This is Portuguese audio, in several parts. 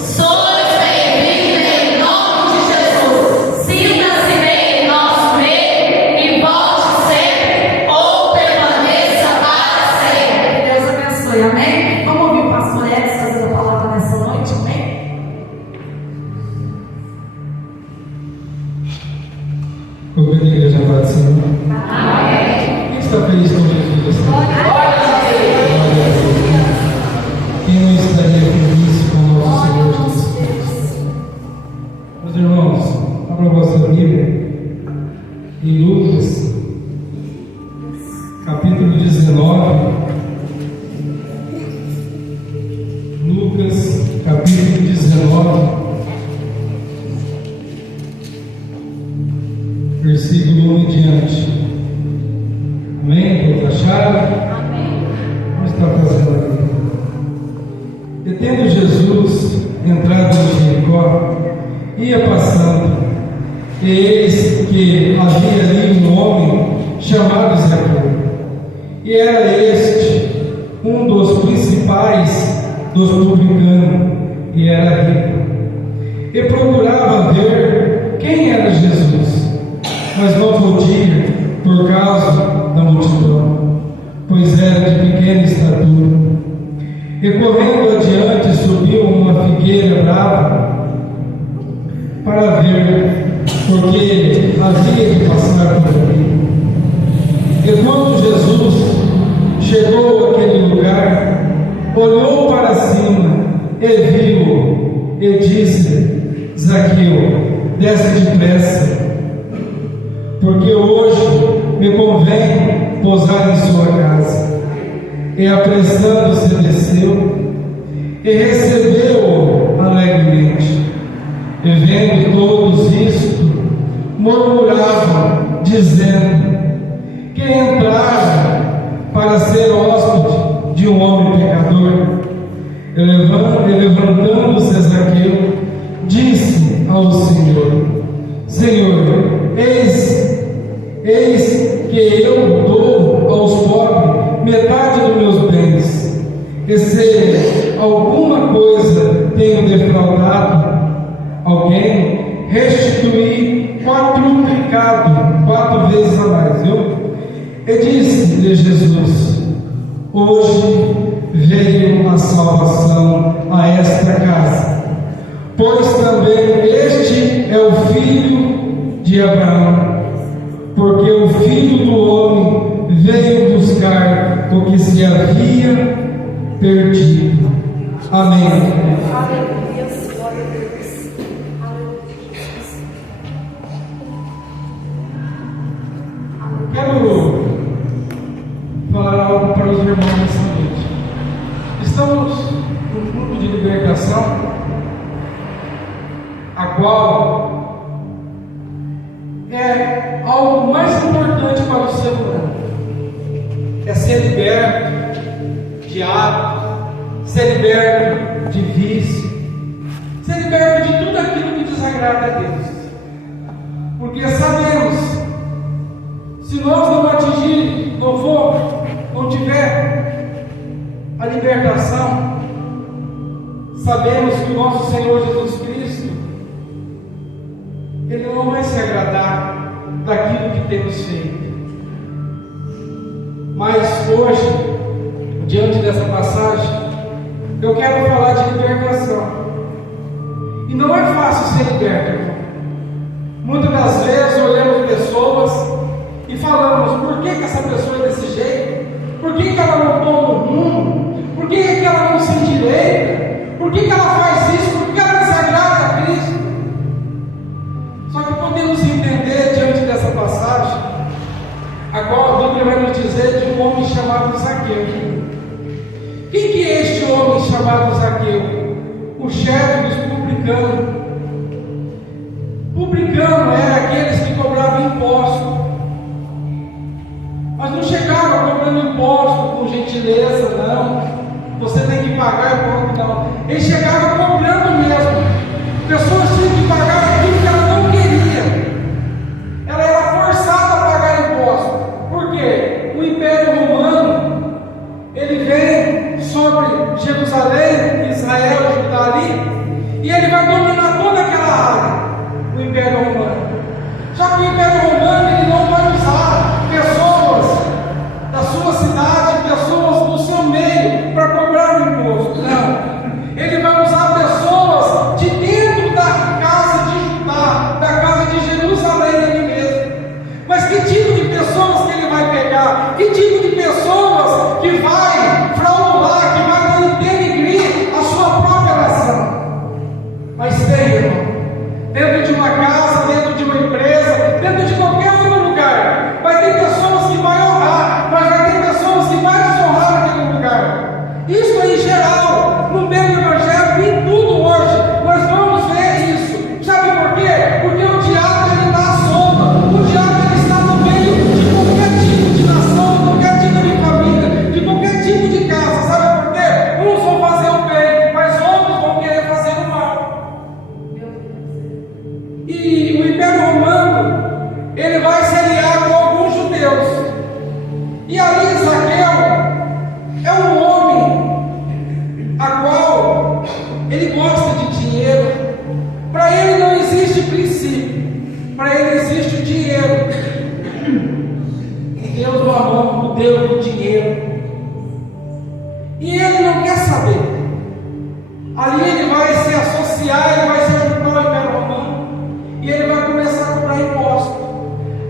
Sois bem-vindo em nome de Jesus. Sinta-se bem em nosso meio e volte sempre ou permaneça para sempre. Deus abençoe, amém? Vamos ouvir o pastor Edson fazer a palavra nessa noite, amém? Convido a igreja para o Senhor. Amém. Quem está feliz com Jesus? Glória a Deus. Quem não estaria feliz com o nosso Senhor Jesus? Meus irmãos, abra a vossa Bíblia em Lucas, capítulo 19. Lucas, capítulo 19. Versículo 1 em diante. Amém? Todos acharam? Amém. Vamos estar fazendo aqui. E tendo Jesus entrado em Jericó, ia passando, e eis que havia ali um homem chamado Zaqueu, e era este um dos principais dos publicanos, e era rico, e procurava ver quem era Jesus, mas não podia, por causa da multidão, pois era de pequena estatura. E correndo adiante, subiu uma figueira brava para ver, porque havia de passar por ali. E quando Jesus chegou àquele lugar, olhou para cima e viu, e disse: Zaqueu, desce depressa, porque hoje me convém pousar em sua casa. E apressando-se desceu, e recebeu-o alegremente. E vendo todos isto, murmuravam, dizendo: quem entrara para ser hóspede de um homem pecador? E levantando-se Zaqueu, disse ao Senhor: Senhor, eis que eu dou aos pobres metade dos meus bens, e se alguma coisa tenho defraudado alguém, restituí quadruplicado, 4 vezes a mais, viu? E disse-lhe Jesus: hoje veio a salvação a esta casa, pois também este é o filho de Abraão, porque o Filho do Homem veio buscar o que se havia perdido. Amém. Aleluia, glória a Deus. Quero falar algo para os irmãos nessa noite. Estamos num grupo de libertação, a qual é algo mais importante para o ser humano. É ser liberto de hábito, ser liberto de vício, ser liberto de tudo aquilo que desagrada a Deus. Porque sabemos, se nós não atingir, não tiver a libertação, sabemos que o nosso Senhor Jesus Cristo, Ele não vai se agradar daquilo que temos feito. Mas hoje, diante dessa passagem, eu quero falar de libertação. E não é fácil ser liberto, irmão. Muitas das vezes olhamos pessoas e falamos: por que essa pessoa é desse jeito? Por que ela não toma o rumo? Por que ela não se endireita? Por que ela faz isso? Por que ela desagrada a Cristo? Só que podemos entender diante dessa passagem, a qual a Bíblia vai nos dizer de um homem chamado Zaqueu. Quem que é este homem chamado Zaqueu? O chefe dos publicanos. Publicano era aqueles que cobravam imposto, mas não chegava cobrando imposto com gentileza, não. Você tem que pagar imposto, não. Ele chegava cobrando mesmo. Pessoas tinham que pagar aquilo que ela não queria. Ela era forçada a pagar imposto. Por quê? O Império Romano, ele vem sobre Jerusalém, Israel, Judá ali, E ele vai dominar toda aquela área, o Império Romano. Só que o Império Romano ele não vai usar pessoas da sua cidade, pessoas do seu meio, para cobrar o imposto. Não. Ele vai usar pessoas de dentro da casa de Judá, da casa de Jerusalém ali mesmo. Mas que tipo de pessoas que ele vai pegar? Que tipo de pessoas que vai fraudular, que vai denegrir a sua própria nação? Mas tem, irmão, dentro de uma casa, dentro de uma empresa, dentro de qualquer outro lugar, vai ter pessoas que vai honrar, mas vai ter pessoas que vai desonrar naquele lugar. Isso é em geral, no meio do evangelho, em tudo hoje, nós vamos ver isso. Sabe por quê? Porque o diabo ele está à solta, o diabo ele está no meio de qualquer tipo de nação, de qualquer tipo de família, de qualquer tipo de casa. Sabe por quê? Uns vão fazer o bem, mas outros vão querer fazer o mal. E o Império Romano, ele vai se aliar com alguns judeus. E ali Zaqueu é um homem a qual ele gosta de dinheiro. Para ele não existe princípio, para ele existe o dinheiro. Deus do amor, o Deus do dinheiro. E ele não quer saber. Ali ele vai se associar, ele vai se juntar ao Império Romano. E ele vai começar a cobrar impostos.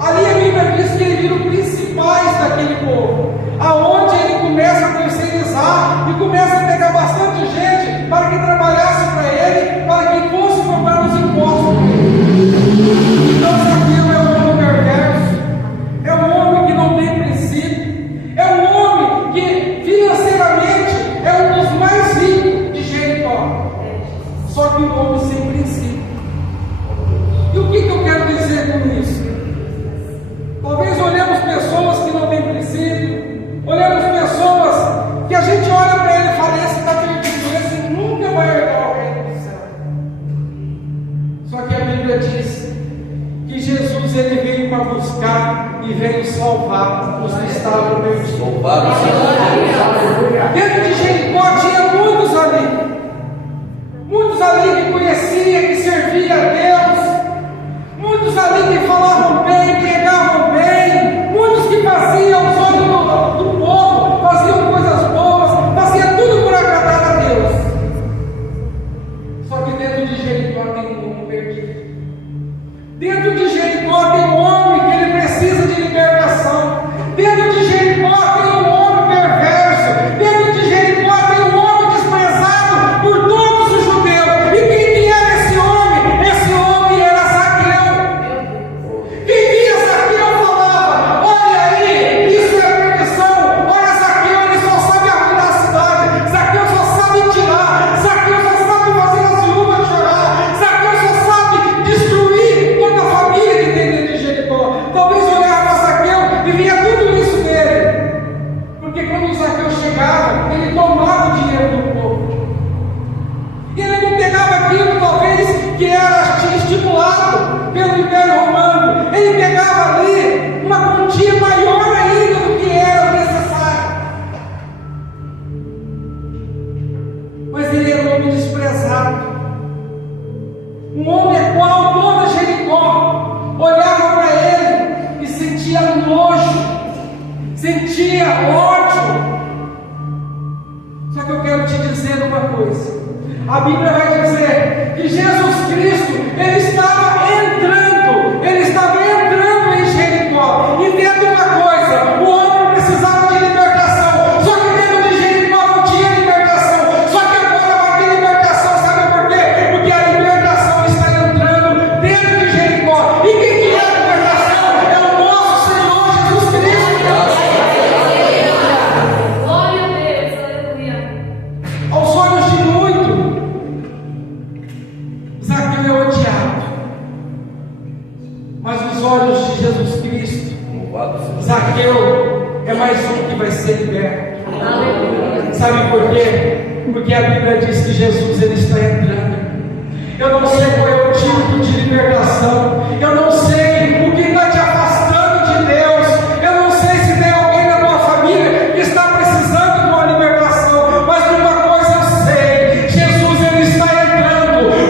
Ali a Bíblia diz que ele vira o principais daquele povo, aonde ele começa a terceirizar e começa a pegar bastante gente para que trabalhasse para ele, para que fosse cobrar os impostos. Então Zaqueu é um homem perverso, é um homem que não tem princípio, é um homem que financeiramente é um dos mais ricos de Jericó, só que um homem sem princípio. E o que eu quero dizer com isso? Talvez olhemos pessoas que não têm princípio, olhemos pessoas que a gente olha para ele e fala: esse está perdido, esse nunca vai herdar o reino do céu. Só que a Bíblia diz que Jesus ele veio para buscar e veio salvar os que estavam perdidos. Dentro de Jericó tinha muitos ali que conheciam, que serviam a Deus. Muitos ali que falavam bem, pregavam bem, muitos que faziam os olhos do povo, faziam coisas boas, faziam tudo por agradar a Deus. Só que dentro de Jericó tem um homem perdido. Dentro de Jericó tem um homem que ele precisa de libertação. Dentro de Jericó tem um homem perverso. Dentro de Jericó tem um homem desprezado por todos os judeus. E quem era esse homem? Esse homem era Zaqueu. Quem via Zaqueu falava: olha aí, isso é perdição. Olha, Zaqueu, ele só sabe arruinar a cidade. Zaqueu só sabe tirar. Zaqueu só sabe fazer as viúvas chorar. Zaqueu só sabe destruir toda a família que tem dentro de Jericó. Talvez olhava para Zaqueu e via tudo isso nele. Porque quando Zaqueu chegava, ele tomava o dinheiro do povo. E ele não pegava aquilo, talvez, que era estipulado pelo Império Romano. Ele pegava ali uma quantia maior ainda do que era necessário. Mas ele era um homem desprezado. Um homem a qual toda Jericó olhava para ele e sentia nojo, sentia ódio. Só que eu quero te dizer uma coisa. A Bíblia vai dizer que Jesus Cristo, ele estava entrando em Jericó. Entenda uma coisa: o homem precisava de libertação, só que dentro de Jericó não tinha libertação. Só que agora vai ter libertação, sabe por quê? Porque a libertação está entrando dentro de Jericó. E quem que é a libertação? É o nosso Senhor Jesus Cristo. Glória a Deus, aleluia. Aos olhos de muito, Zaqueu é odiado, mas os olhos de Jesus Cristo, Zaqueu é mais um que vai ser liberto. Sabe por quê? Porque a Bíblia diz que Jesus ele está entrando. Eu não sei qual é o tipo de libertação, eu não sei o que está te afastando de Deus, eu não sei se tem alguém na tua família que está precisando de uma libertação, mas de uma coisa eu sei: Jesus ele está entrando.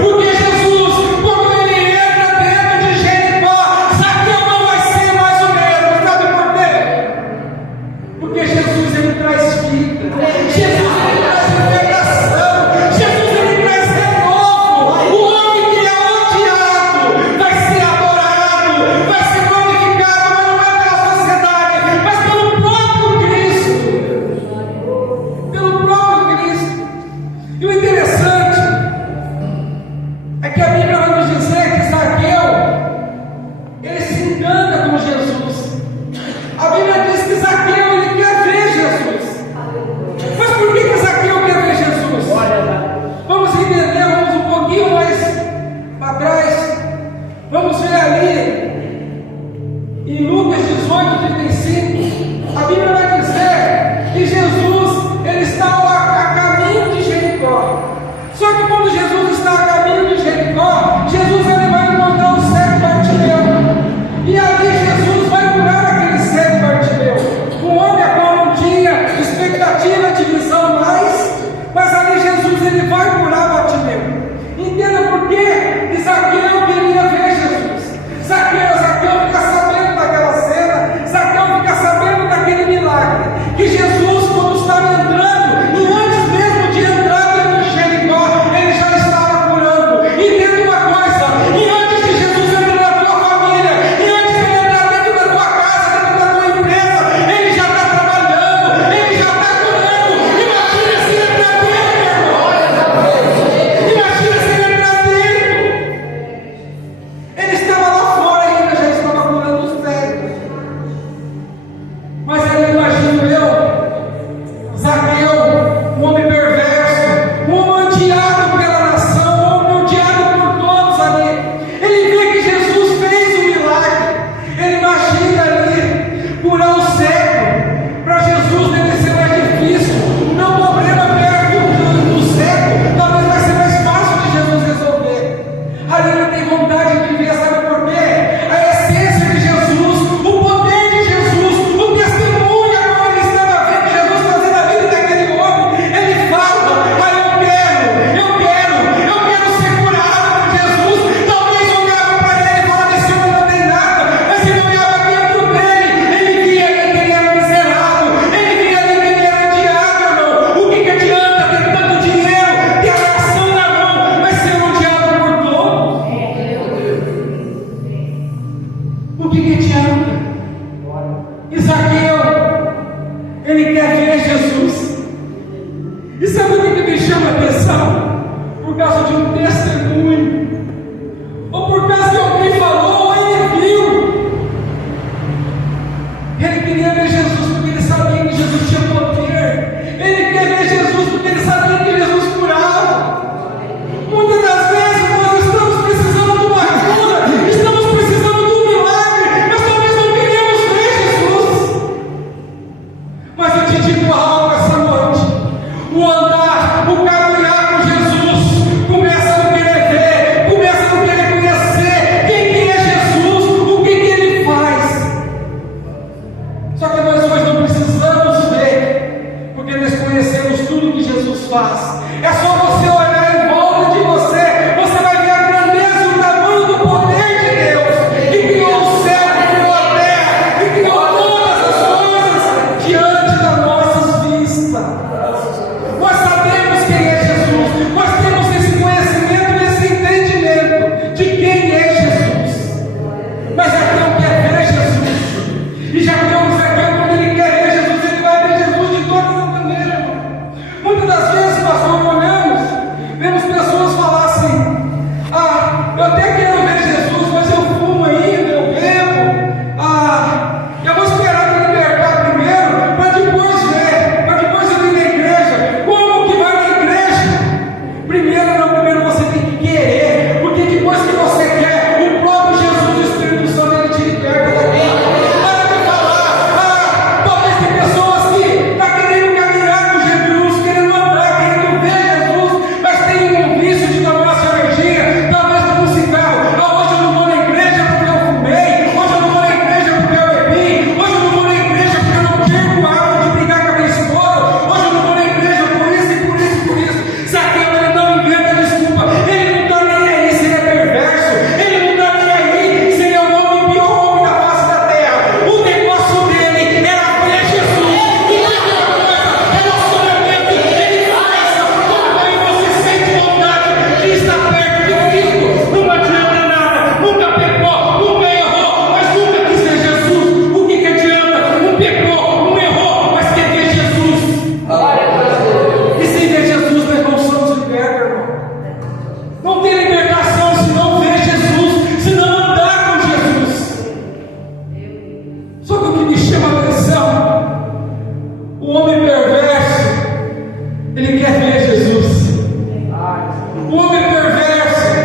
O homem perverso,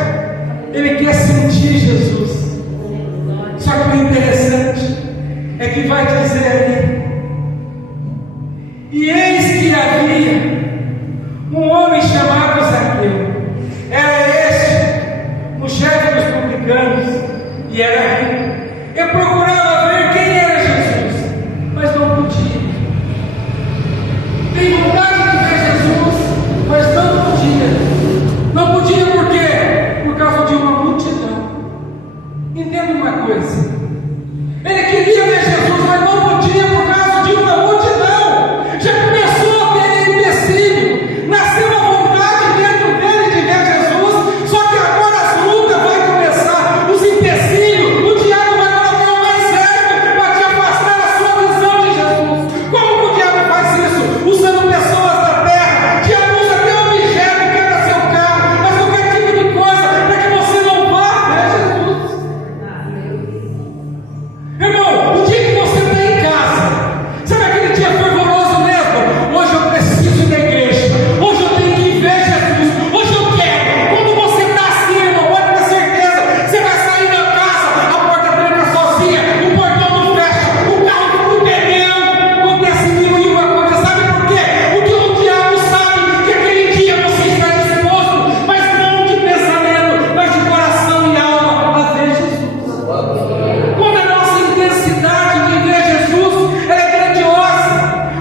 ele quer sentir Jesus. Só que o interessante é que vai dizer ali: e eis que havia um homem chamado Zaqueu. Era este o chefe dos publicanos e era rico. Eu procurava ver quem era Jesus, mas não podia. Tem vontade de ver Jesus, mas não podia. Não podia por quê? Por causa de uma multidão. Entenda uma coisa: ele queria ver Jesus, mas não podia por causa de uma multidão. Já começou aquele empecilho, nasceu a vontade dentro dele de ver Jesus, só que agora as lutas vão começar, os empecilhos, o diabo vai colocar o mais certo para te afastar da sua visão de Jesus. Como que o diabo faz isso? Usando pessoas da terra, o diabo usa até objeto, quebra seu carro, mas qualquer tipo de coisa para que você não vá ver Jesus. Irmão, o dia que você está em casa, sabe aquele dia fervoroso mesmo? Hoje eu preciso ir na igreja, hoje eu tenho que ver Jesus, hoje eu quero. Quando você está assim, irmão, pode ter certeza, você vai sair da casa, a porta tranca sozinha, o portão não fecha, o carro fica um pneu. Acontece mil e uma coisa, sabe por quê? Porque o diabo sabe que aquele dia você está disposto, mas não de pensamento, mas de coração e alma, a ver Jesus. Quando a nossa intensidade de ver Jesus é grandiosa,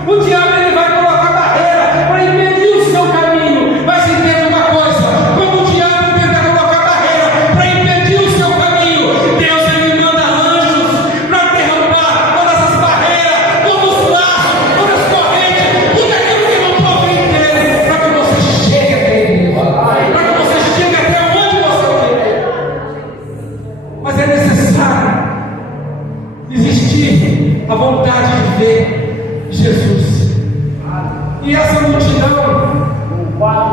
o diabo ele vai colocar barreira para impedir o seu caminho. Mas entenda uma coisa: quando o diabo tenta colocar barreira para impedir o seu caminho, Deus ele manda anjos para derrubar todas as barreiras, todos os laços, todas as correntes, tudo aquilo que não provém dele, para que você chegue até ele, para que você chegue até onde você quer. Mas é necessário existir a vontade de ver Jesus. E essa multidão,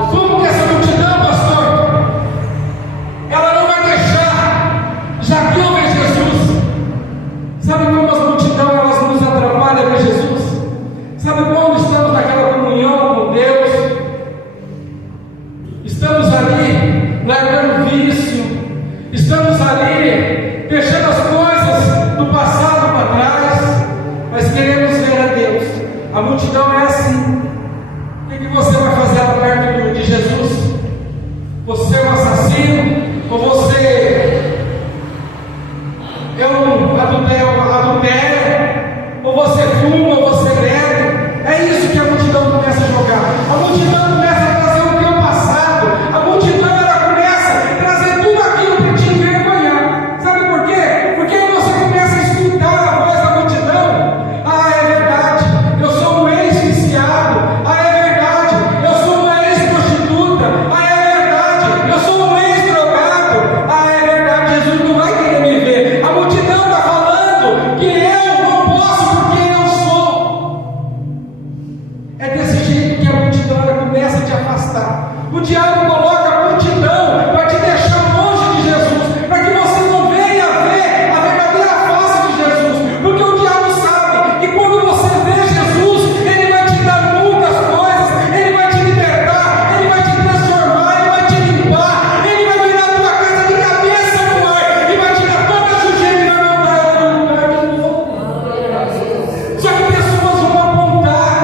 como que essa multidão, pastor? Ela não vai deixar Zaqueu ver Jesus. Sabe como as multidões elas nos atrapalham a ver Jesus? Sabe quando estamos naquela comunhão com Deus? Estamos ali largando vício, estamos ali deixando as coisas do passado para trás, mas queremos ver a Deus. A multidão é assim. O que você vai fazer lá perto de Jesus? Você é um assassino? Ou você é um adultério? Ou você fuma? Ou você bebe? É isso que a multidão começa a jogar. A multidão começa a trazer o teu passado. A multidão ela começa a trazer tudo aquilo para te envergonhar. Sabe por quê? Porque aí você começa a escutar a voz da multidão. Ah, é verdade, eu sou um ex-viciado. Ah, é verdade, eu sou uma ex-prostituta. Ah, é verdade, eu sou um ex-drogado. Ah, é verdade, Jesus não vai querer me ver. A multidão está falando que eu não posso porque eu sou. É desse jeito que a multidão ela começa a te afastar. O diabo coloca a multidão para te deixar longe de Jesus, para que você não venha ver a verdadeira face de Jesus. Porque o diabo sabe que quando você vê Jesus, ele vai te dar muitas coisas, ele vai te libertar, ele vai te transformar, ele vai te limpar, ele vai virar a tua casa de cabeça no ar, e vai tirar toda a sujeira e vai botar ela no lugar de novo. Só que pessoas vão apontar.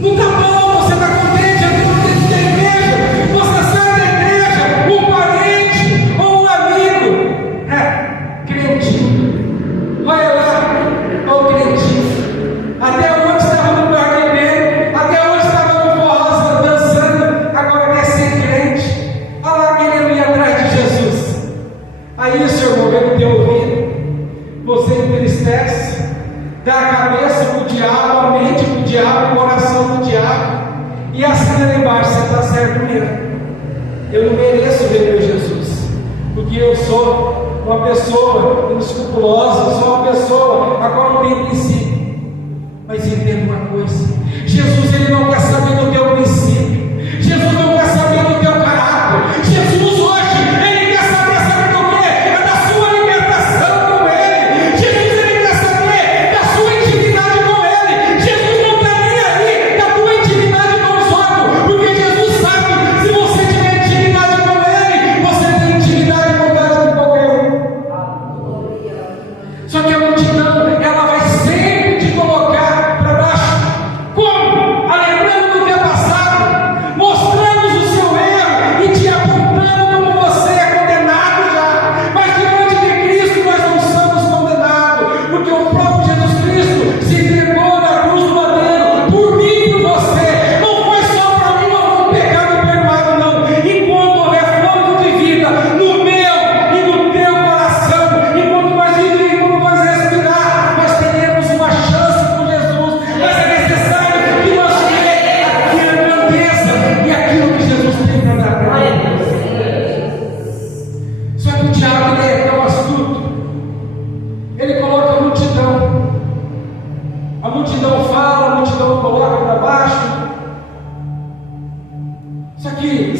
Não tá bom, você tá contente, dentro da igreja, você sai da igreja, um parente ou um amigo, crentinho, olha lá, ô crentinho, até onde estava no bar bebendo, até onde estava no forró dançando, agora quer ser crente, olha lá querendo ir atrás de Jesus. Aí o Senhor movendo o teu ouvido, você entristece, dá a cabeça para o diabo, a mente para o diabo, o coração para o diabo, e assim lá embaixo você está certo mesmo. Eu não mereço ver meu Jesus, porque eu sou uma pessoa inescrupulosa, sou uma pessoa a qual não tem princípio. Mas entenda uma coisa: Jesus ele não quer saber do teu princípio, Jesus não quer saber do teu caráter. Jesus hoje ele quer saber do quê? É da sua libertação com ele. Jesus ele quer saber da sua intimidade com ele. Jesus não está nem aí da tua intimidade com os outros, porque Jesus sabe se você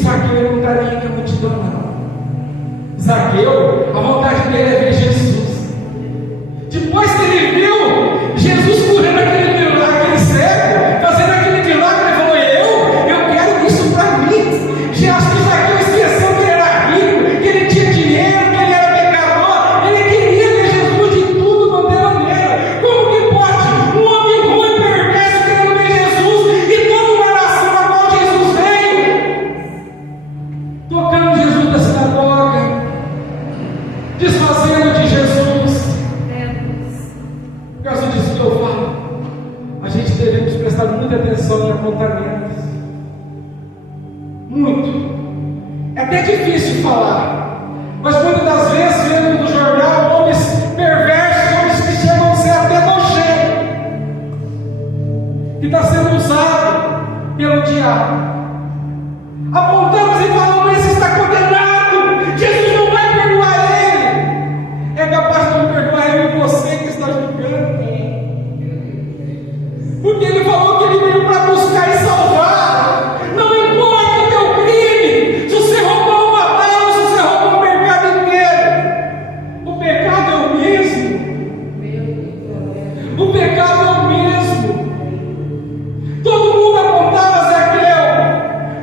Zaqueu não estaria com a multidão, não. Zaqueu, a vontade dele é ver Jesus. Depois que ele viu Jesus curando aquele cego, fazendo aquele milagre, ele falou: eu quero isso para mim. Jesus, Zaqueu esqueceu que ele era rico, que ele tinha dinheiro, que ele era pecador. Ele queria ver Jesus de tudo quanto é maneira. Como que pode um homem ruim, perverso, querendo ver Jesus e toda uma nação a qual Jesus veio? Tocando Jesus da sinagoga, desfazendo de Jesus. Por causa disso que eu falo, a gente devemos prestar muita atenção em apontamentos. Muito. É até difícil falar, mas muitas das vezes vemos no jornal homens perversos, homens que chegam a ser até nojentos, que está sendo usado pelo diabo. Apontamos e falamos: esse está condenado, Jesus não vai perdoar ele. É capaz de não perdoar eu e você que está julgando, porque ele falou que ele veio para buscar e salvar. Não importa o teu crime, se você roubou uma bala, se você roubou o mercado inteiro, o pecado é o mesmo. O pecado é o mesmo. Todo mundo apontava Zaqueu,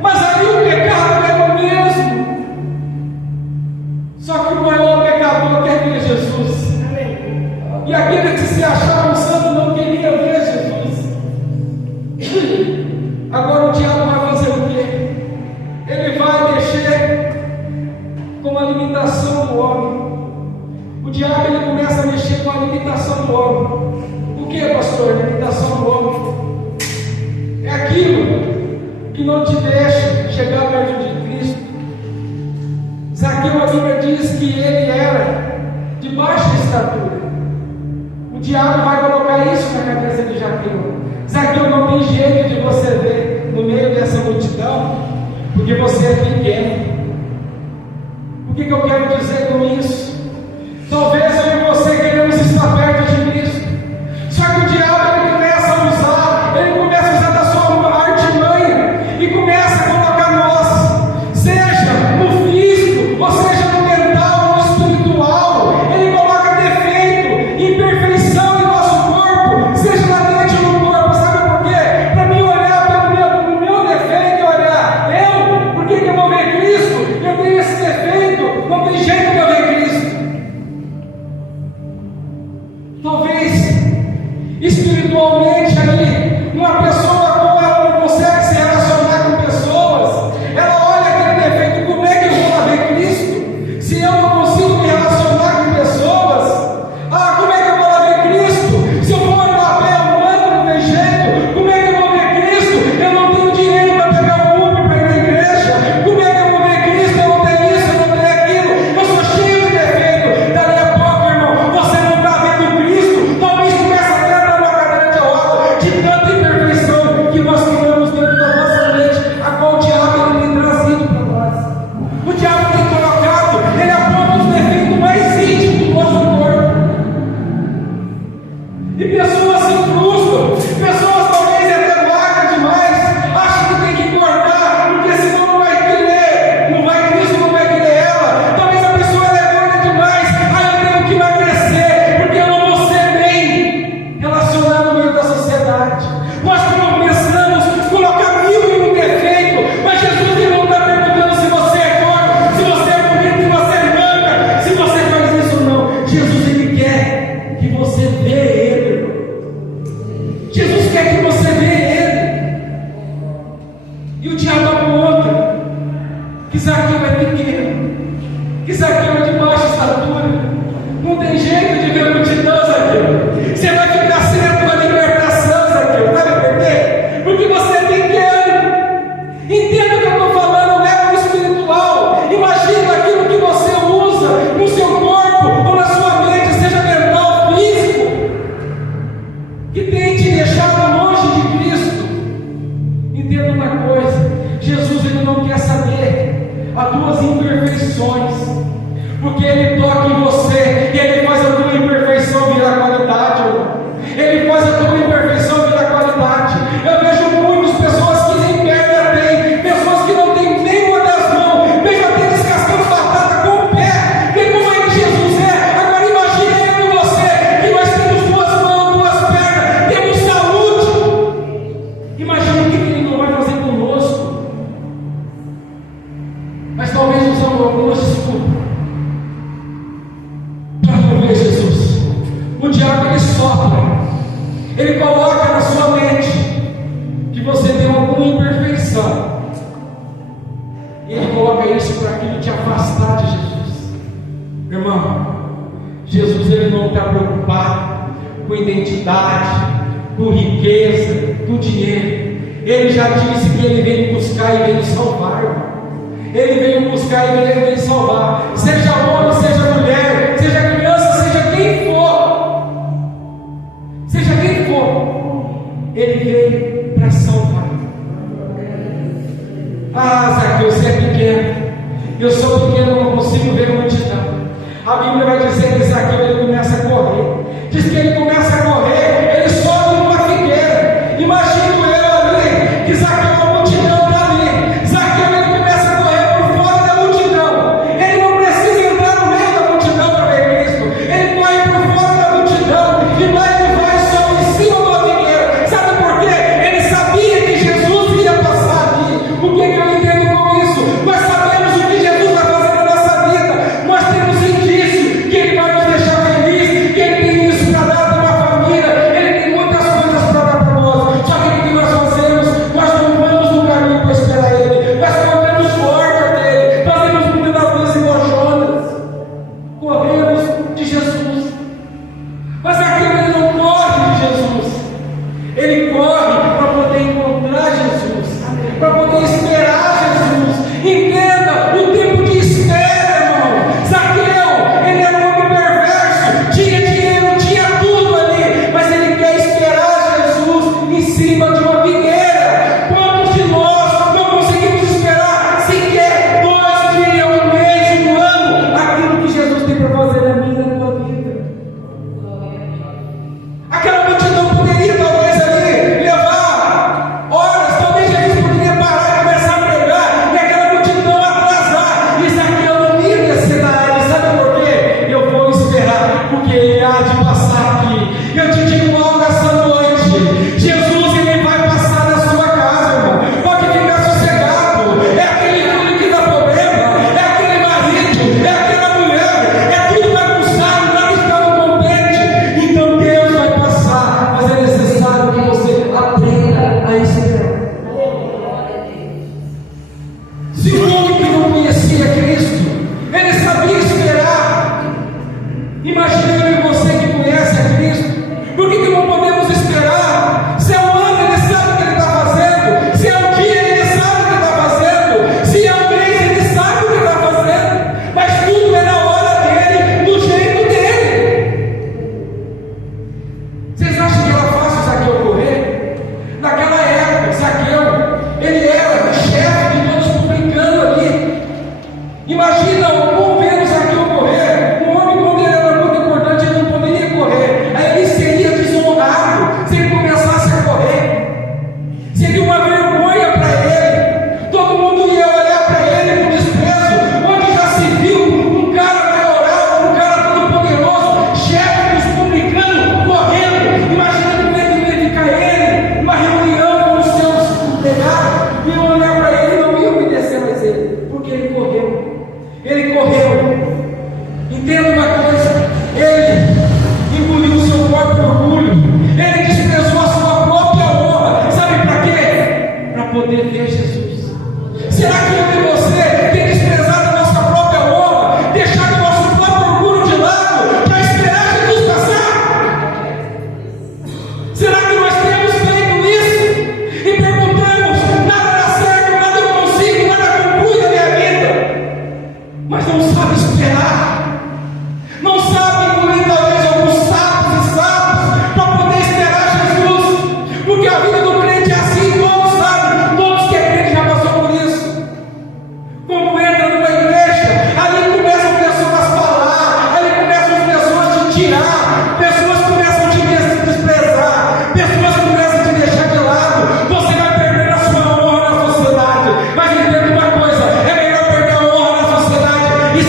mas ali o pecado era o mesmo. Só que o maior pecador quer ver Jesus, e aquele que se achava um santo não queria ver Jesus. Agora o diabo vai fazer o quê? Ele vai mexer com a limitação do homem. O diabo, ele começa a mexer com a limitação do homem. O que, pastor? A limitação do homem é aquilo que não te deixa chegar perto de Cristo. Zaqueu, a Bíblia diz que ele era de baixa estatura. O diabo vai colocar isso na cabeça de Zaqueu. Zaqueu, não tem jeito de você ver no meio dessa multidão, porque você é pequeno. O que eu quero dizer com isso? Talvez eu e você queremos estar perto de Cristo, só que o diabo, ele começa a usar da sua artimanha e começa a colocar nós, seja no físico, ou seja no mental, no espiritual. Ele coloca defeito, imperfeição em nosso corpo, seja na mente ou no corpo. Sabe por quê? Para mim olhar pelo meu defeito e olhar, por que eu vou ver Cristo? Eu tenho esse defeito, não tem jeito de eu ver Cristo. Talvez espiritualmente ali, uma pessoa como ela não consegue se relacionar com pessoas, ela olha aquele defeito: como é que eu vou lá ver Cristo se eu não consigo me relacionar com pessoas? Como é que eu vou lá ver Cristo se eu for andar a pé humano, não tem jeito? Como é que eu vou ver Cristo? Eu não tenho dinheiro para pegar o Uber para ir na igreja. Como é que eu vou ver Cristo? Eu não tenho isso, eu não tenho aquilo, eu sou cheio de defeito. Dali a pouco, irmão, você não está vendo Cristo. Talvez comece até a dar uma cadeira de roda de tanta imperfeição que nós criamos dentro da nossa mente, a qual o diabo ele tem trazido para nós. O diabo tem colocado, ele aponta os defeitos mais íntimos do nosso corpo. E pessoas se frustram, pessoas talvez até magras demais, acham que tem que engordar, porque senão não vai querer, não vai Cristo, não vai querer ela. Talvez a pessoa é gorda demais, eu tenho que emagrecer, porque eu não vou ser bem relacionado no meio da sociedade. Nós começamos a colocar mil e um defeito, mas Jesus ele não está perguntando se você é gordo, se você é bonito, se você é branca, se você faz isso ou não. Jesus ele quer que você vê ele, irmão. Jesus quer que você vê ele. E o diabo aponta que Zaqueu é pequeno, que Zaqueu é de baixa estatura. Não tem jeito de ver a multidão, Zaqueu. Você vai ficar sendo uma libertação, Zaqueu. Vai me entender? Porque você é pequeno. Entenda o que eu estou falando, leva no espiritual. Imagina aquilo que você usa no seu corpo ou na sua mente, seja mental, físico, que tem te deixado longe de Cristo. Entenda uma coisa: Jesus ele não quer saber as tuas imperfeições, porque ele toca em você e ele faz a tua imperfeição virar qualidade, irmão. Ele faz a tua imperfeição virar qualidade. Eu vejo muitas pessoas que nem perna têm, pessoas que não têm nenhuma das mas talvez usando algumas desculpas para não ver Jesus. O diabo, ele sopra, ele coloca na sua mente que você tem alguma imperfeição, e ele coloca isso para aquilo te afastar de Jesus. Irmão, Jesus, ele não está preocupado com identidade, com riqueza, com dinheiro. Ele já disse que ele veio buscar e veio salvar, irmão. Ele veio buscar e ele veio salvar. Seja homem, seja mulher, seja criança, seja quem for. Seja quem for. Ele veio para salvar. Ah, Zaqueu, você é pequeno. Eu sou pequeno, não consigo ver a multidão. A Bíblia vai dizer que Zaqueu, ele começa a correr. Diz que ele começa a correr, ele sobe numa figueira. Imagino eu ali, que Zaqueu, a multidão está ali. Zaqueu, ele começa a correr por fora da multidão. Ele não precisa entrar no meio da multidão para ver Cristo. Ele corre por fora da multidão. E lá ele vai só em cima de uma figueira. Sabe por quê? Ele sabia que Jesus ia passar aqui. O que eu entendo com isso? Nós sabemos o que Jesus vai fazer na nossa vida. Nós temos indício que Ele vai nos deixar feliz, que Ele tem isso para dar para uma família, Ele tem muitas coisas para dar para nós. Só que o que nós fazemos? Nós não vamos no caminho para esperar Ele, nós corremos fora dele, fazemos muitas vezes emoções, corremos de Jesus. Mas aquilo, ele não corre de Jesus, ele corre para poder encontrar Jesus, para poder esperar Jesus. Entenda o tempo de espera, irmão. Zaqueu, ele era um homem perverso, tinha dinheiro, tinha tudo ali, mas ele quer esperar Jesus em cima de uma figueira. Quantos de nós não conseguimos esperar sequer 2 dias, um mês, um ano, aquilo que Jesus tem para fazer na minha e na tua vida? Aquela multidão poderia talvez ali levar horas, talvez Jesus poderia parar e começar a pregar, e aquela multidão atrasar, e Zaqueu não ia descer da área. Sabe por quê? Eu vou esperar, porque ele há de passar aqui. Eu te digo algo essa noite: Jesus, ele vai passar na sua casa, irmão. Pode ficar sossegado. É aquele filho que dá problema, é aquele marido, é aquela mulher, é tudo bagunçado, nada está contente. Então Deus vai passar, mas é necessário que você aprenda a esperar. Se o homem que não conhecia Cristo, ele sabia esperar, imagina eu e você que conhece a Cristo. Por que não podemos esperar? Se é um ano, ele sabe o que ele está fazendo. Se é um dia, ele sabe o que está fazendo. Se é um mês, ele sabe o que está fazendo. Mas tudo é na hora dele, do jeito dele. Vocês acham que era fácil Zaqueu correr? Naquela época, Zaqueu, ele era o chefe de todos os publicanos ali. Imagina o povo vendo Zaqueu correr. Um homem, quando ele era muito importante, ele não poderia correr. Aí ele seria desonrado se ele começasse a correr. Seria uma vergonha para ele. Todo mundo ia olhar para ele com desprezo. Onde já se viu um cara maioral, um cara todo poderoso, chefe dos publicanos, correndo. Imagina como é que ia ficar ele numa reunião com os seus empregados. Iam olhar para ele e não iam obedecer mais ele, porque ele correu. Ele correu. Entenda uma coisa: ele engoliu o seu próprio orgulho, ele desprezou a sua própria honra. Sabe para quê? Para poder ver Jesus. Será que eu e você tem desprezado a nossa própria honra, deixado o nosso próprio orgulho de lado para esperar Jesus passar? Será que nós temos feito isso e perguntamos: nada dá certo, nada eu consigo, nada conclui na minha vida? Mas não sabe esperar, não sabe engolir talvez alguns sapos e sapos para poder esperar Jesus, porque a vida do crente é assim, todos sabem, todos que é crente já passou por isso. Quando entra numa igreja, ali começam pessoas a falar, ali começam as pessoas a te tirar, pessoas começam a te desprezar, pessoas começam a te deixar de lado. Você vai perder a sua honra na sociedade, mas entenda uma coisa: é melhor perder a honra na sociedade e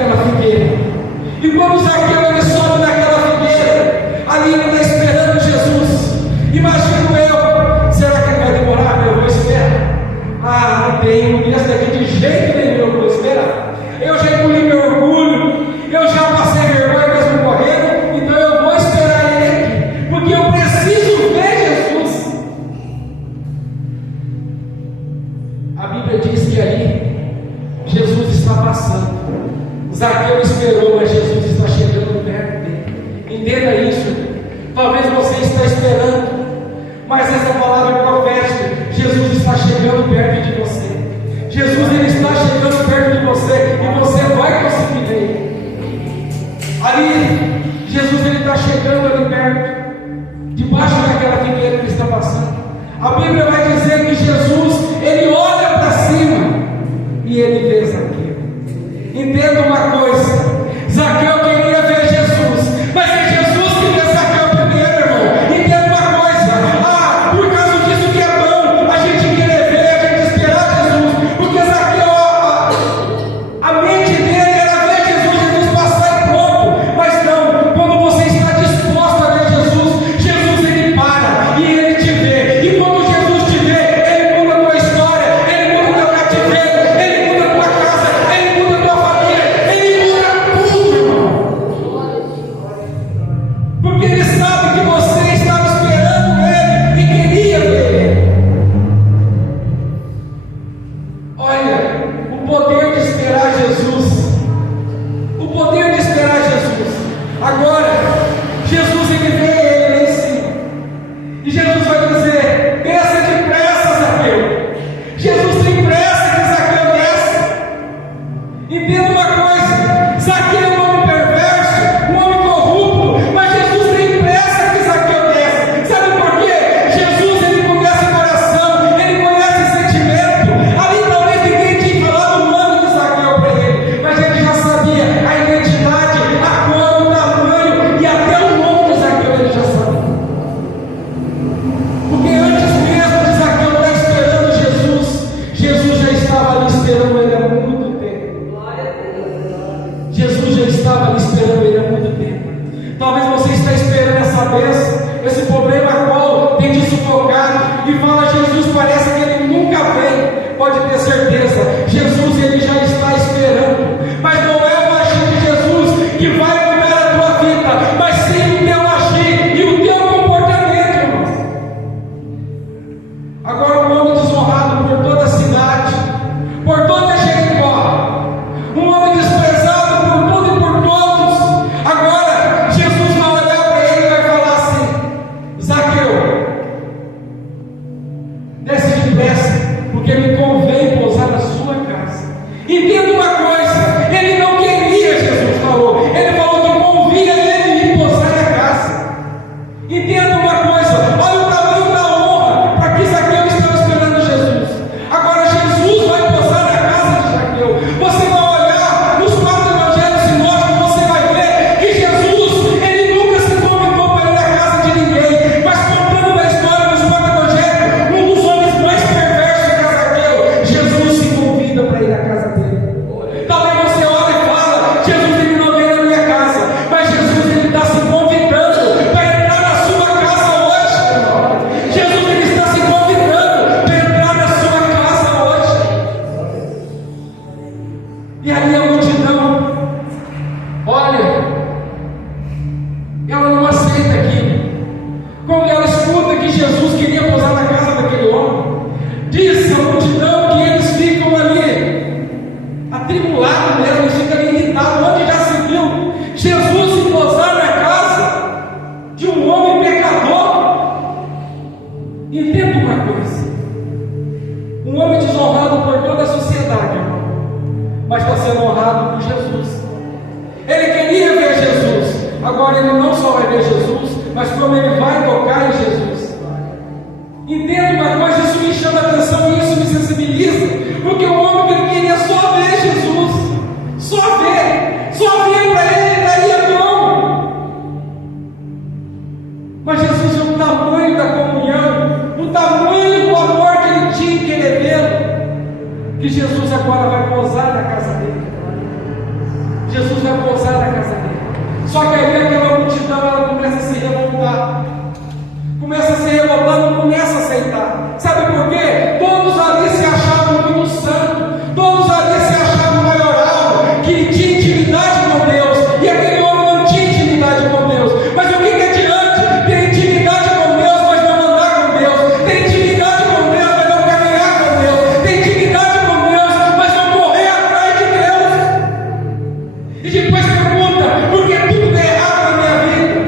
naquela figueira. E quando Zaqueu ele sobe naquela figueira, ali ele está esperando Jesus. Imagino eu, será que ele vai demorar? Eu vou esperar. Ah, não tenho esse daqui de jeito nenhum, eu vou esperar. Eu já engoli meu orgulho, eu já passei vergonha mesmo correndo, então eu vou esperar ele aqui, porque eu preciso ver Jesus. A Bíblia diz que ali Jesus está passando. Zaqueu esperou, mas Jesus está chegando perto dele. Entenda isso. Talvez você está esperando, mas essa palavra é profética. Jesus está chegando perto de você. Jesus ele está chegando perto de você e você vai conseguir ver ele. Ali, Jesus ele está chegando ali perto, debaixo daquela figueira que ele está passando. A Bíblia vai dizer que Jesus ele olha para cima e ele vê Zaqueu. Entenda uma coisa: Zaqueu queria ver Jesus, mas é Jesus que vê Zaqueu primeiro, irmão. Entenda uma coisa: por causa disso que é bom a gente querer ver, a gente esperar Jesus, porque Zaqueu, a mente dele era ver Jesus passar e pronto. Mas não, quando você está disposto a ver Jesus, Jesus ele para e ele te vê. E quando Jesus te vê, ele muda a tua história, ele muda o teu cativeiro, ele muda a tua casa, ele muda a tua família, ele muda tudo, irmão. Porque ele sabe que você estava esperando ele e queria ver ele. Olha, o poder de esperar Jesus. O poder de esperar Jesus. Agora, Jesus ele vê ele lá em cima. E Jesus vai dizer: desça depressa, Zaqueu. Jesus tem pressa que Zaqueu desça. Entenda uma coisa: Zaqueu é um homem perverso, um homem corrupto, mas Jesus tem pressa que Zaqueu desça. Sabe por quê? Jesus ele conhece o coração, ele conhece o sentimento. Ali talvez ninguém tinha falado o nome de Zaqueu para ele, mas ele já sabia a identidade, a cor, o tamanho e até o nome de Zaqueu ele já sabia. Porque antes mesmo de Zaqueu estar esperando Jesus, Jesus já estava ali esperando ele há muito tempo. Jesus já estava ali esperando ele há muito tempo. Talvez você está esperando essa bênção, esse problema qual tem te sufocado e fala: Jesus, parece que ele nunca vem. Pode ter certeza, Jesus ele já está esperando. Mas não é o agir de Jesus que vai mudar a tua vida, mas sim o teu agir e o teu comportamento, irmão. Agora, um homem desonrado por toda a cidade, por toda Jericó, um homem desprezado por tudo e por todos. Agora, Jesus vai olhar para ele e vai falar assim: Zaqueu, desce depressa, porque me convém pousar na sua casa. Entenda uma coisa: ele não queria, Jesus falou, ele falou que convinha ele ir pousar na casa. Entenda uma coisa: olha o tamanho da honra para que Zaqueu estava esperando Jesus. Agora Jesus vai pousar na casa de Zaqueu. Você vai olhar nos 4 evangelhos sinóticos, você vai ver que Jesus ele nunca se convidou para ir na casa de ninguém. Mas contando a história dos 4 evangelhos, um dos homens mais perversos que é Zaqueu, Jesus se convida para ir na casa dele. Talvez você olhe e fala: Jesus ele não veio na minha casa, mas Jesus ele está se convidando para entrar na sua casa hoje. Jesus ele está se convidando para entrar na sua casa hoje. E ali a multidão, olha, ela não aceita aquilo. Quando ela escuta que Jesus queria pousar na casa daquele homem, diz a multidão que eles ficam ali atribulados mesmo, eles ficam irritados. Onde já se viu Jesus se pousar na casa de um homem pecador? Entenda uma coisa: um homem desonrado por toda a sociedade, irmão, mas está sendo honrado por Jesus. Ele queria ver Jesus. Agora ele não só vai ver Jesus, mas como ele vai tocar em Jesus. Entenda uma coisa: isso me chama a atenção e isso me sensibiliza, porque o homem que ele queria só ver Jesus, só ver para ele daria bom. Mas Jesus é o tamanho da comunhão, o tamanho do amor que ele tinha em querer vê-lo, que Jesus agora vai pousar na casa dele. Jesus vai pousar na casa dele. Só que aí aquela multidão ela começa a se revoltar. Começa a se revoltar, não começa a aceitar. Sabe por quê? Todos ali se achavam muito santos. Todos ali se achavam maioral, que tinha intimidade com Deus. E aquele homem não tinha intimidade com Deus. Mas o que adianta ter intimidade com Deus, mas não andar com Deus? Ter intimidade com Deus, mas não caminhar com Deus? Ter intimidade com Deus, mas não correr atrás de Deus? E depois pergunta, por que tudo dá errado na minha vida?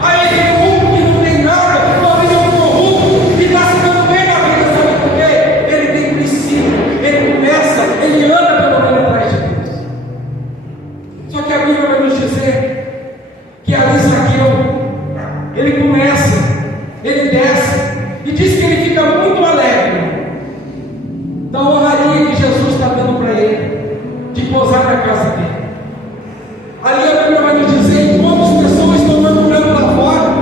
Aí ele corrupto que não tem nada, talvez é um corrupto que está se dando bem na vida, sabe por quê? Ele tem princípio, ele começa, ele anda pelo menos atrás de Deus. Só que a Bíblia vai nos dizer que ali Zaqueu, ele começa, ele desce, e diz que ele fica muito alegre da honraria que Jesus está dando para ele, de pousar na casa dele. Ali a Bíblia vai nos dizer como as pessoas estão murmurando lá fora.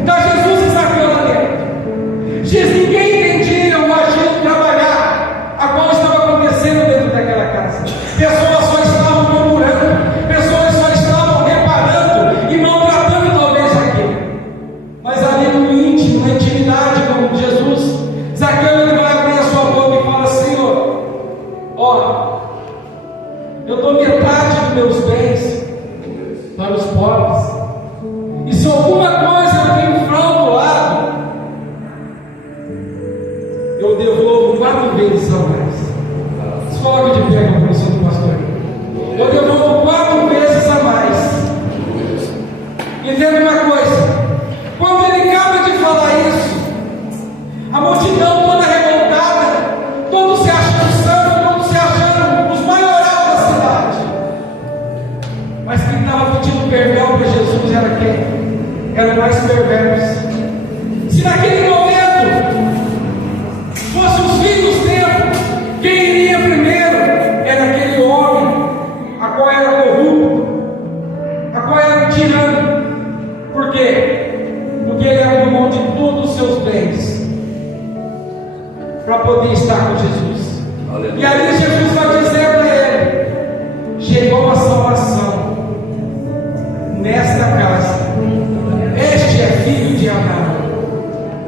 Está Jesus e Zaqueu lá dentro. Diz, ninguém entendia o agir de trabalhar, a qual estava acontecendo dentro daquela casa. Pessoas só estavam murmurando, pessoas só estavam reparando e maltratando talvez Zaqueu. Mas ali no íntimo, na intimidade com Jesus, Zaqueu ele vai abrir a sua boca e fala: Senhor, ó, eu dou metade dos meus bens para os pobres, e se alguma coisa eu tenho fraudado, eu devolvo 4 vezes a mais. Se coloca de pé com a profissão do pastor. Eu devolvo 4 vezes a mais. Entenda uma coisa: quando ele acaba de falar isso, a multidão toda revoltada, todos se achando santos, todos se achando os maioral da cidade. Mas quem estava pedindo perdão para Jesus era quem? Era o mais perverso. Se naquele momento fossem os fins dos tempos, quem iria primeiro era aquele homem, a qual era corrupto, a qual era um tirano. Por quê? Porque ele abriu mão de todos os seus bens para poder estar com Jesus. E ali Jesus vai dizer para ele: chegou a salvação nesta casa. Este é filho de Abraão.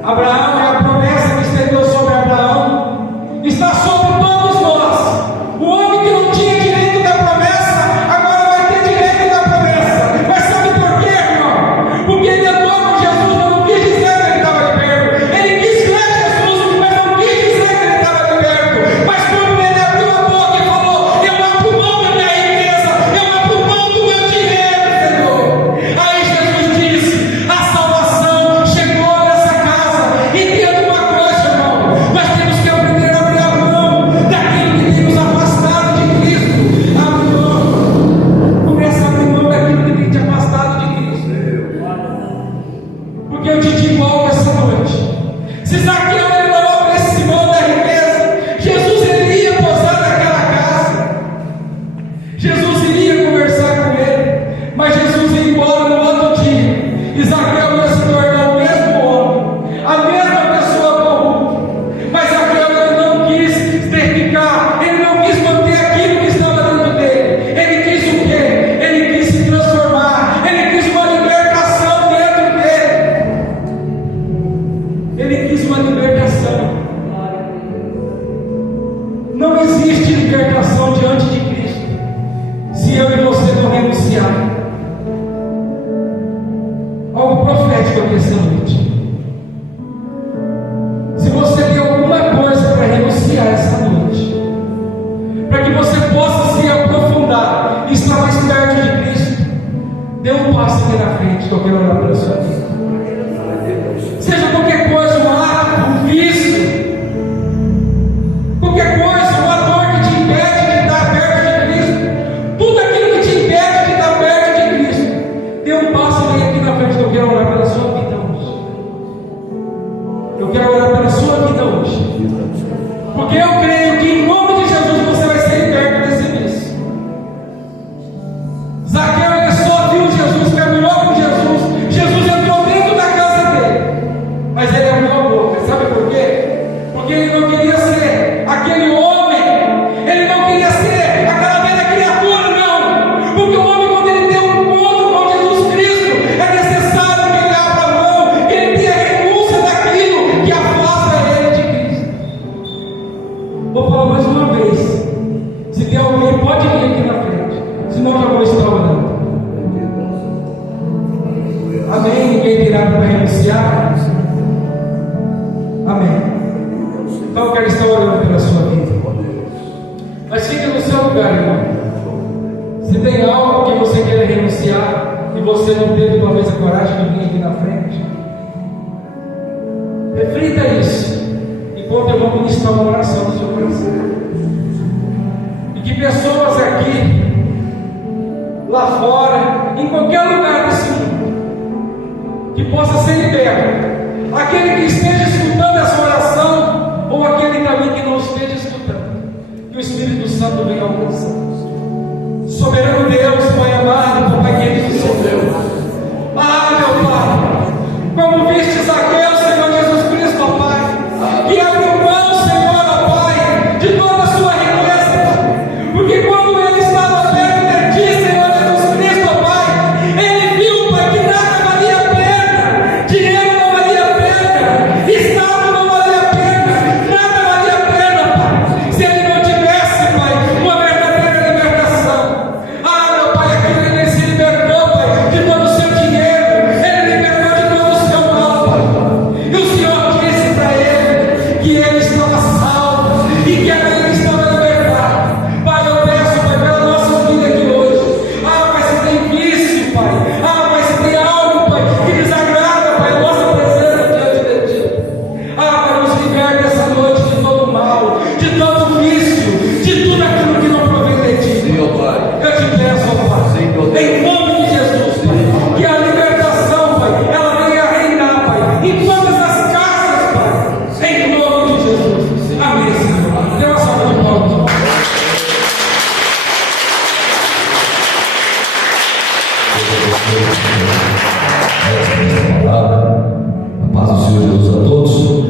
Abraão é a promessa que estendeu sobre Abraão, está sobre todos nós. O homem que não tinha direito da promessa, agora vai ter direito da promessa. Mas sabe por quê, irmão? Porque ele andou com Jesus, não quis dizer que ele estava de perto. Ele quis ver Jesus, mas não quis dizer que ele estava de perto. Mas quando ele abriu a boca e falou: eu abro mão da minha riqueza, eu abro mão do meu dinheiro, Senhor. Aí Jesus disse: a salvação chegou nessa casa. Entenda uma coisa, irmão: nós temos que aprender a abrir a mão daquilo que tem nos afastado de Cristo. Abre mão. Começa a abrir mão daquilo que tem te afastado de Cristo. Porque eu te digo algo essa noite: se Zaqueu ele não abrisse mão da riqueza, Jesus ele ia pousar naquela casa, Jesus iria conversar com ele, mas Jesus ia embora no outro dia, e Zaqueu ia se tornar o mesmo homem, a mesma pessoa corrupta. Mas Zaqueu ele não quis ficar, ele não quis manter aquilo que estava dentro dele. Ele quis o quê? Ele quis se transformar, ele quis uma libertação dentro dele. Ele quis uma libertação. Não existe libertação diante de Cristo se eu e você não renunciar. Algo profético aqui essa noite. Se você tem alguma coisa para renunciar essa noite, para que você possa se aprofundar e estar mais perto de Cristo, dê um passo aqui na frente que eu quero orar pela sua vida. Seja qualquer coisa, um ato, um vício, qualquer coisa, uma dor que te impede de estar perto de Cristo, tudo aquilo que te impede de estar perto de Cristo, dê um passo e vem aqui na frente que eu quero orar pela sua vida hoje. Eu quero orar pela sua vida hoje, porque eu creio que em nome de Jesus você vai ser liberto desse vício. Zaqueu ele só viu Jesus, caminhou com Jesus, Jesus entrou dentro da casa dele, mas ele abriu a boca. Sabe por quê? Porque ele não queria ser aquele homem, ele não queria ser aquela velha criatura, não. Vou falar mais uma vez. Se tem alguém, pode vir aqui na frente. Senão já vou estar orando. Amém? Ninguém dirá para renunciar? Amém. Então eu quero estar orando pela sua vida. Mas fique no seu lugar, irmão. Se tem algo que você queira renunciar e você não teve uma vez a coragem de vir aqui na frente, reflita isso enquanto eu vou ministrar uma oração no seu coração. E que pessoas aqui, lá fora, em qualquer lugar desse mundo, que possa ser liberto, aquele que esteja escutando essa oração, ou aquele também que não esteja escutando, que o Espírito Santo venha alcançar. Soberano Deus, Pai amado, Pai querido, Senhor Deus. Ah, meu Pai, como viste Zaqueu, Senhor Jesus Cristo, ó Pai, que abriu mão, Senhor, ó Pai, de toda a sua riqueza, porque quando ele estava perto de Ti, Senhor Jesus Cristo, ó Pai, ele viu, Pai, que nada valia a pena, dinheiro não valia a pena, estado não valia a pena, nada valia a pena, Pai, se ele não tivesse, Pai, uma verdadeira libertação. Ah, meu Pai, aquele ele se libertou, Pai, de todo o seu dinheiro, ele libertou de todo o seu mal, Pai. E o Senhor disse para ele que ele estava salvo e que aquele que estava libertado. Pai, eu peço, Pai, pela nossa vida aqui hoje. Ah, Pai, se tem vício, Pai. Ah, Pai, se tem algo, Pai, que desagrada, Pai, a nossa presença diante de Ti. Ah, Pai, nos liberte essa noite de todo mal, de todo vício, de tudo aquilo que não provém de Ti. Sim, ó Pai. Eu te peço, ó Pai, em nome de Jesus, Pai, que a libertação, Pai, ela venha reinar, Pai, em todas as casas, Pai, em nome de Jesus. Amém, Senhor. Dê uma salva de palmas. A paz do Senhor Jesus a todos.